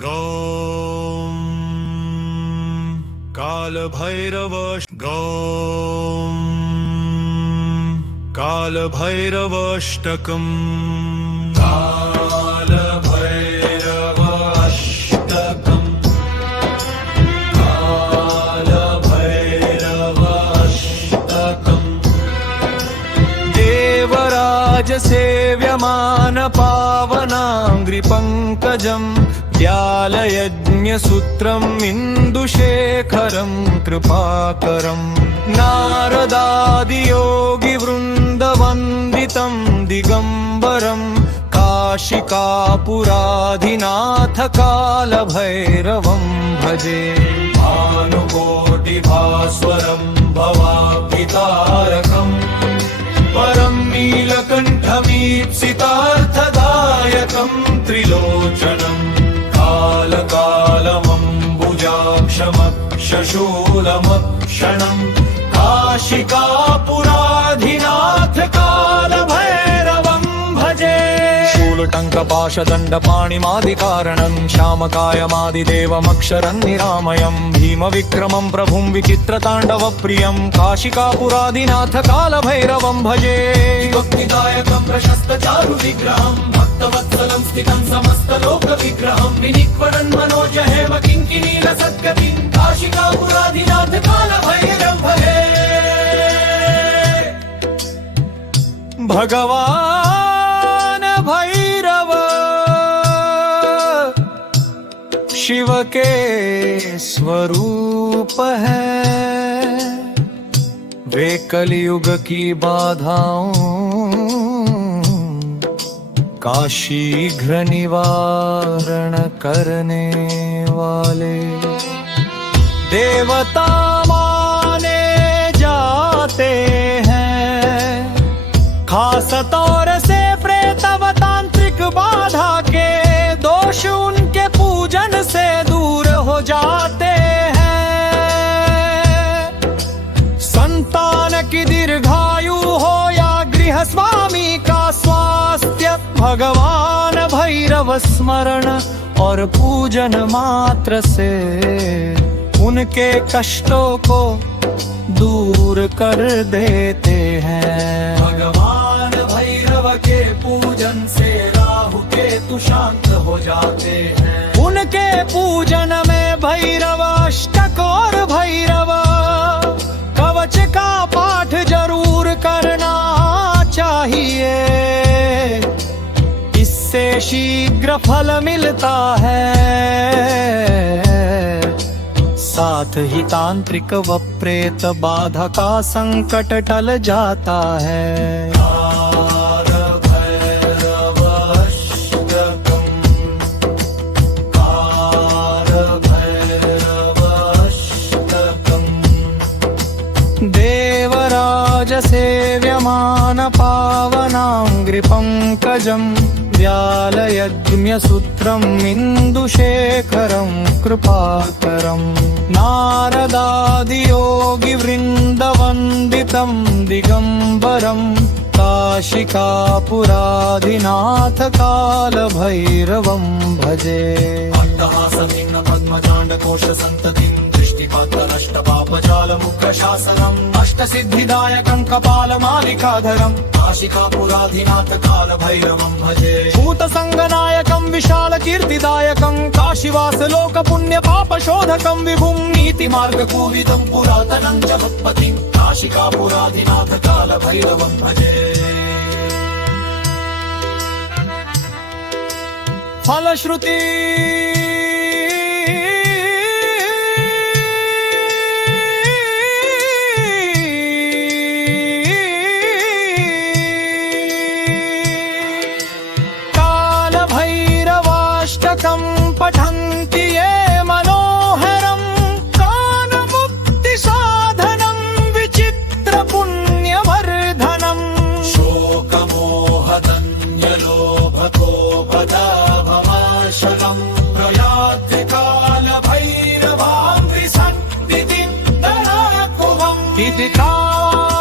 गौं कालभैरव गौं कालभैरवाष्टकम् कालभैरवाष्टकम् कालभैरवाष्टकम् देवराज सेव्यमान पावनाङ्घ्रिपङ्कजम् व्यालयज्ञसूत्रम् इन्दुशेखरं कृपाकरं नारदादियोगिवृन्दवन्दितं दिगम्बरं काशिकापुराधिनाथ कालभैरवं भजे भानुकोटिभास्वरं भवाब्धितारकं परं नीलकण्ठमीप्सितार्थदायकं त्रिलोचनम् कालकालमम्बुजाक्षमक्षशूलमक्षणम् काशिकापुराधिनाथ कालभैरवं भजे शूलटङ्कपाशदण्डपाणिमादिकारणं श्यामकायमादिदेवमक्षरं निरामयं भीमविक्रमं प्रभुं विचित्रताण्डवप्रियं काशिकापुराधिनाथ कालभैरवं भजे भक्तिदायकं प्रशस्तचारुविग्रहं भक्तवत्सलं स्थितं समस्तलोकविग्रहं विनिक्वणन् मनोजहेम किङ्किणीलसद्गतिं काशिकापुराधिनाथ कालभैरवं भजे भगवान भैरव शिव के स्वरूप है, वे कलयुग की बाधाओं का शीघ्र निवारण करने वाले देवता माने जाते हैं। खास तौर से प्रेतव तांत्रिक बाधा के दोष उनके पूजन से दूर हो जाते हैं। संतान की दीर्घायु हो या गृह स्वामी का स्वास्थ्य, भगवान भैरव स्मरण और पूजन मात्र से उनके कष्टों को दूर कर देते हैं। भगवान भैरव के पूजन से राहु केतु शांत हो जाते हैं। उनके पूजन में भैरव अष्टक और भैरव कवच का पाठ जरूर करना चाहिए, इससे शीघ्र फल मिलता है। साथ ही तांत्रिक व प्रेत बाधा का संकट टल जाता है। देवराज सेव्यमान पावनाङ्घ्रिपङ्कजम् व्यालयज्ञसूत्रम् इन्दुशेखरं कृपाकरं नारदादियोगिवृन्दवन्दितं दिगम्बरं काशिकापुराधिनाथ कालभैरवं भजे अट्टहासनिम्न पद्मजाण्डकोशसन्ततिं दृष्टिपातरष्टपापजालमुग्रशासनम् अष्टसिद्धिदायकं कपालमालिकाधरं काशिकापुराधिनाथ कालभैरवं भजे भूतसङ्गनायकं विशालकीर्तिदायकं काशीवासलोकपुण्यपापशोधकं विभुं नीतिमार्गकोविदं पुरातनं जगत्पतिं काशिकापुराधिनाथ कालभैरवं भजे फलश्रुति पठन्ति ये मनोहरं कालमुक्तिसाधनं विचित्रपुण्यवर्धनं शोकमोहदन्यलोभकोपदाभमाशलं प्रयाति कालभैरवाङ्घ्रिसन्निधिं दराकुवम् इति कालभैरवाष्टकम्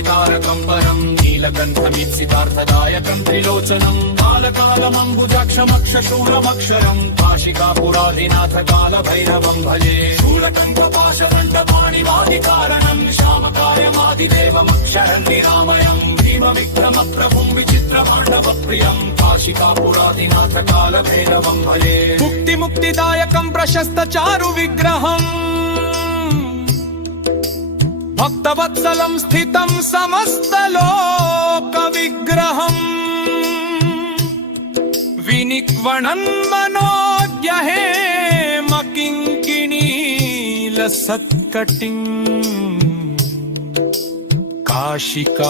सिद्धितारकं परं नीलकण्ठमीप्सितार्थदायकं त्रिलोचनं कालकालमम्बुजाक्षमक्षशूलमक्षरं काशिकापुराधिनाथ कालभैरवं भजे शूलकण्ठपाशदण्डपाणिवादिकारणं श्यामकायमादिदेवमक्षरं निरामयं भीमविक्रमप्रभुं विचित्रमाण्डवप्रियं काशिकापुराधिनाथ कालभैरवं भजे मुक्तिदायकं प्रशस्त चारु विग्रहम् भक्तवत्सलं स्थितं समस्तलोक विग्रहम् विनिक्वणन् मनोज्ञहेम किङ्किणीलसत्कटिम् काशिकापुराधिनाथ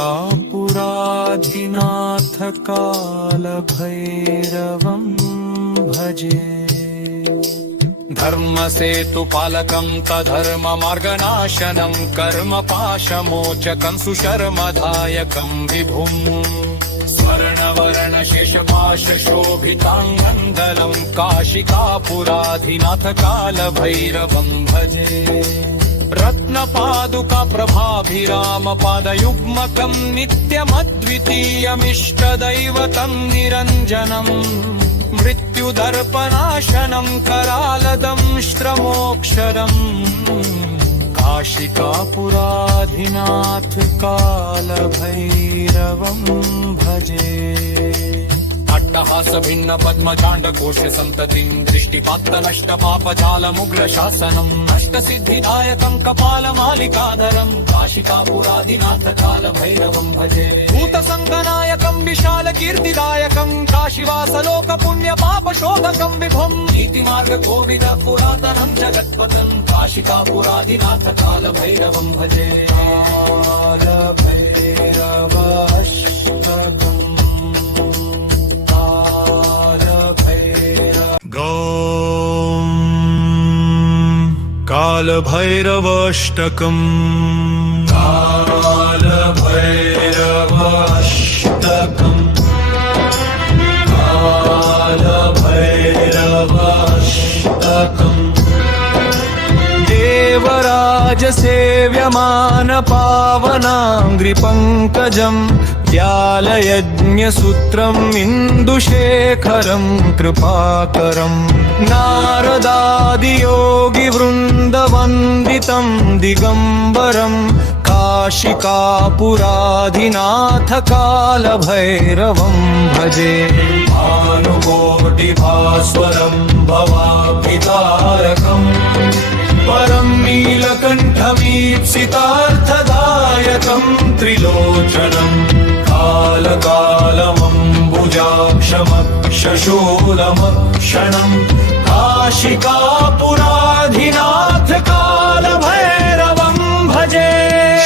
कालभैरवं भजे धर्मसेतुपालकं तधर्ममार्गनाशनं कर्मपाशमोचकं सुशर्मदायकं विभुं स्वर्णवर्णशेषपाशशोभिताङ्गन्दलं काशिकापुराधिनाथ कालभैरवं भजे रत्नपादुका प्रभाभिरामपादयुग्मकं नित्यमद्वितीयमिष्टदैवतं निरञ्जनम् मृत्युदर्पनाशनं करालदंष्ट्रमोक्षरम् काशिकापुराधिनाथ कालभैरवं भजे अट्टहास भिन्न पद्मचाण्डकोश संततिं दृष्टिपात्तनष्टपापजालमुग्रशासनम् अष्टसिद्धिदायकं कपालमालिकाधरं काशिकापुराधिनाथ कालभैरवं भजे भूतसङ्गनायकं विशालकीर्तिदायकं काशीवासलोकपुण्यपापशोधकं विभुं नीतिमार्गकोविद पुरातनं जगत्पतं काशिकापुराधिनाथ कालभैरवं भजे कालभैरवाष्टकम् कालभैरवाष्टकम् कालभैरवाष्टकम् कालभैरवाष्टकम् देवराजसेव्यमानपावनाङ्घ्रिपङ्कजम् व्यालयज्ञसूत्रम् इन्दुशेखरं कृपाकरं नारदादियोगिवृन्दवन्दितं दिगम्बरं काशिकापुराधिनाथ कालभैरवं भजे भानुकोटिभास्वरं भवाब्धितारकम् परं नीलकण्ठमीप्सितार्थदायकं त्रिलोचनम् कालकालमम्बुजाक्षमक्षशूलमक्षणम् काशिकापुराधिनाथ कालभैरवं भजे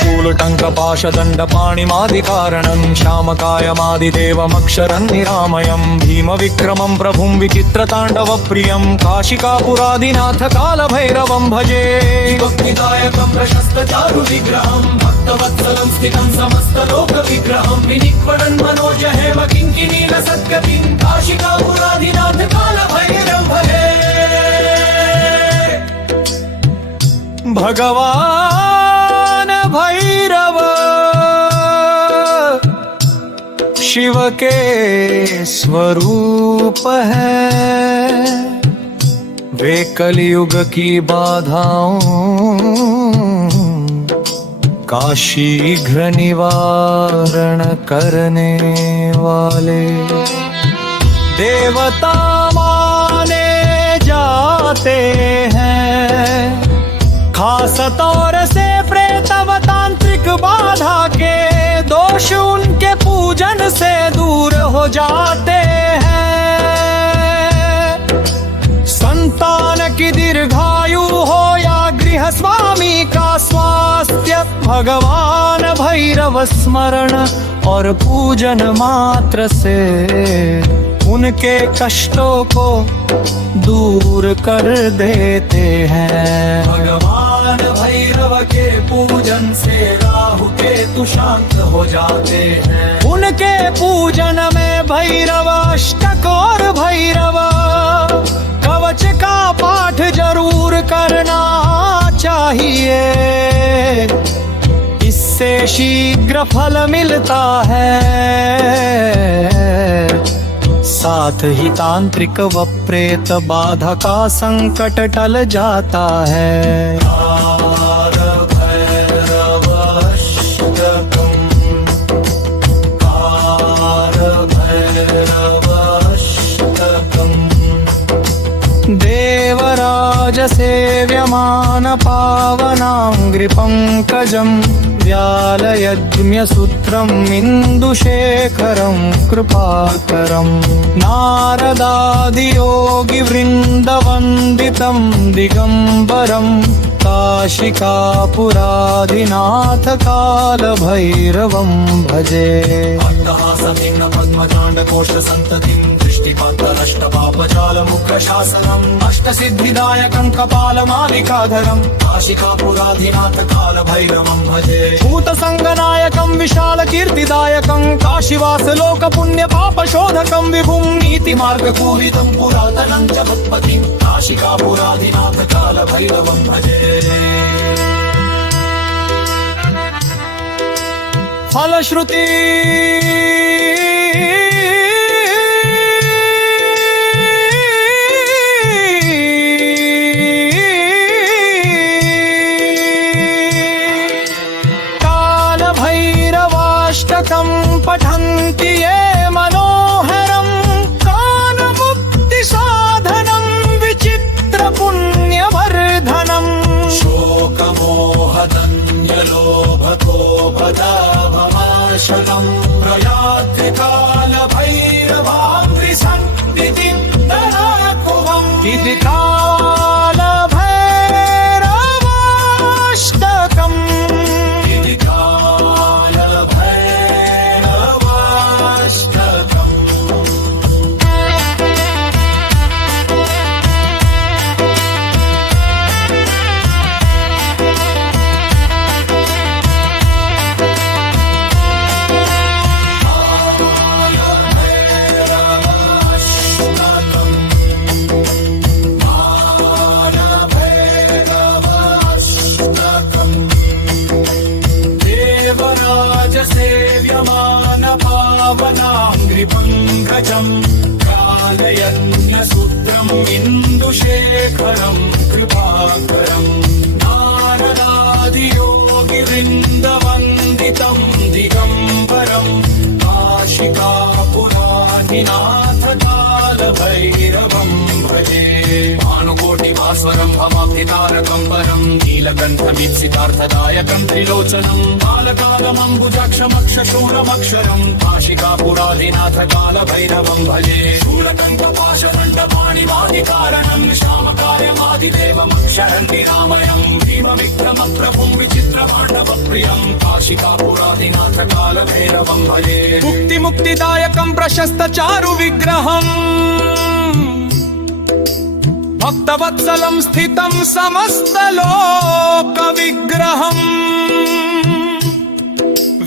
शूलटङ्कपाशदण्डपाणिमादिकारणं श्यामकायमादिदेवमक्षरं निरामयं भीमविक्रमं प्रभुं विचित्रताण्डवप्रियं काशिकापुराधिनाथ कालभैरवं भजे भक्तिदायकं प्रशस्त चारु विग्रहं भक्तवत्सलं स्थितं समस्तलोकविग्रहं विनिक्वणन् मनोजहेम किङ्किणीलसत्कटिं काशिकापुराधिनाथ कालभैरवं भजे भगवान भैरव शिव के स्वरूप है वे कलयुग की बाधाओं का शीघ्र निवारण करने वाले देवता माने जाते हैं खास तौर से प्रेतव तांत्रिक बाधा के दोष उनके पूजन से दूर हो जाते हैं संतान की दीर्घायु हो या गृह स्वामी का स्वास्थ्य भगवान भैरव स्मरण और पूजन मात्र से उनके कष्टों को दूर कर देते हैं भगवान भैरव के पूजन से राहु केतु शांत हो जाते हैं उनके पूजन में भैरव अष्टक और भैरव कवच का पाठ जरूर करना चाहिए इससे से शीघ्र फल मिलता है, साथ ही तांत्रिक व प्रेत बाधा का संकट टल जाता है। देवराज सेव्यमान पावनांग्रि पंकजं व्यालयज्ञसूत्रम् इन्दुशेखरं कृपाकरं नारदादियोगी वृन्दवन्दितं दिगम्बरं काशिकापुराधिनाथ कालभैरवं भजे। पद्मजाण्डकोशसन्ततिं दृष्टिपातनष्टपापजालमुग्रशासनम् अष्टसिद्धिदायकं कपालमालिकाधरं काशिकापुराधिनाथ कालभैरवं भजे। भूतसङ्गनायकं विशालकीर्तिदायकं काशीवासलोकपुण्यपापशोधकं विभुं नीतिमार्गकूलितं पुरातनं जगत्पतिं काशिकापुराधिनाथ कालभैरवं भजे। फलश्रुति कालभैरवाष्टकं पठन्ति ये मनोहरं कालमुक्तिसाधनं विचित्रपुण्यवर्धनं शोकमोहदन्यलोभकोपदाभमाशकं प्रयाति कालभैरवाङ्घ्रिसन्निधिं दराकुवम् इति कालभैरवाष्टकम्। सेव्यमान पावनांग्रि पंकजं कालयज्ञसूत्रम् इन्दुशेखरं कृपाकरं नारदादियोगिवृन्दवन्दितं दिगम्बरं काशिकापुराधिनाथ कालभैरवं भजे। भानुकोटिभास्वरं भवाब्धितारकं परं नीलकण्ठमीप्सितार्थदायकं त्रिलोचनं कालकालमम्बुजाक्षमक्षशूलमक्षरं काशिकापुराधिनाथ कालभैरवं भजे। शूलकण्ठपाशदण्डपाणिवादिकारणं श्यामकार्यमादिदेवमक्षरं निरामयं भीमविक्रमप्रभुं विचित्रभाण्डवप्रियं काशिकापुराधिनाथ कालभैरवं भजे। मुक्तिदायकं प्रशस्तचारु विग्रहम् भक्तवत्सलं स्थितं समस्तलोकविग्रहम्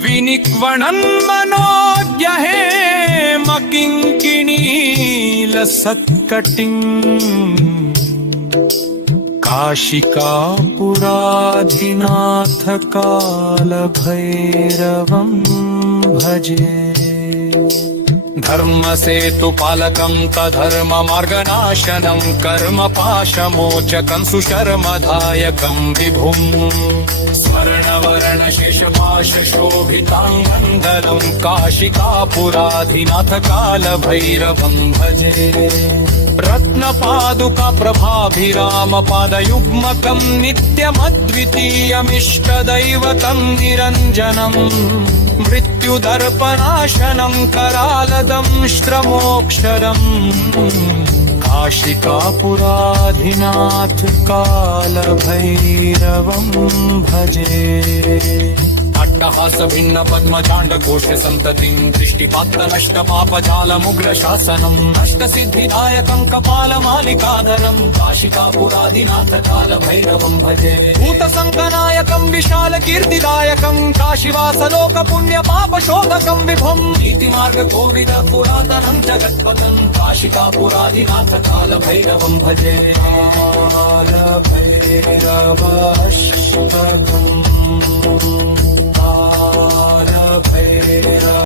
विनिक्वणन् मनोज्ञहेमकिङ्किणीलसत्कटिम् काशिकापुराधिनाथ कालभैरवं भजे। धर्मसेतुपालकं तधर्म मार्गनाशनं कर्मपाशमोचकं सुशर्मदायकं विभुं स्वर्णवर्णशेषपाशशोभिताङ्गन्दलं काशिकापुराधिनाथ कालभैरवं भजे। रत्नपादुका प्रभाभिरामपादयुग्मकं नित्यमद्वितीयमिष्टदैवतं निरञ्जनम् मृत्युदर्पनाशनं करालदंष्ट्रमोक्षरम् काशिकापुराधिनाथ कालभैरवं भजे। अट्टहास भिन्न पद्मजाण्डकोश सन्ततिं दृष्टिपात्तनष्टपापजालमुग्रशासनम् अष्टसिद्धिदायकं कपालमालिकाधरं काशिकापुराधिनाथ कालभैरवं भजे। भूतसङ्गनायकं विशालकीर्तिदायकं काशीवासलोकपुण्यपापशोधकं विभुं नीतिमार्गकोविद पुरातनं जगत्पतं काशिकापुराधिनाथ कालभैरवं भजे। कालभैरवाष्टकम् भैया